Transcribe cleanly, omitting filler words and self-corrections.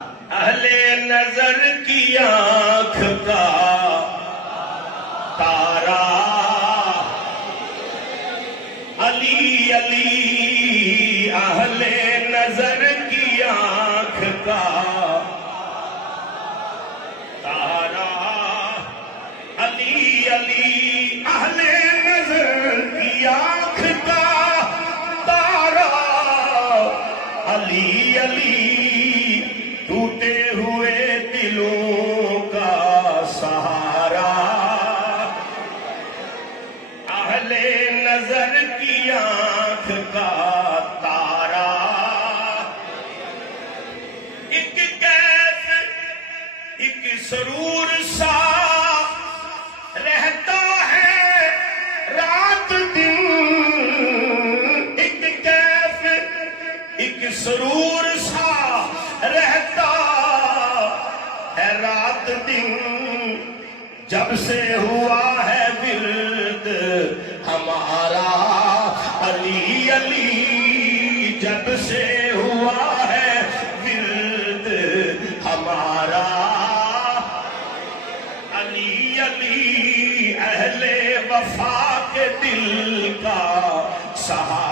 اہل نظر کی آنکھ کا تارا علی علی، اہل نظر کی آنکھ کا تارا علی علی، اہل نظر کی آنکھ کا تارا علی علی، ٹوٹے ہوئے دلوں کا سہارا، اہل نظر کی آنکھ کا تارا، ایک کیف ایک سرور سا رہتا ہے رات دن، ایک کیف ایک سرور سا رہتا ہے رات دن، جب سے ہوا ہے ورد ہمارا علی علی، جب سے ہوا ہے ورد ہمارا علی علی، اہل وفا کے دل کا سہارا۔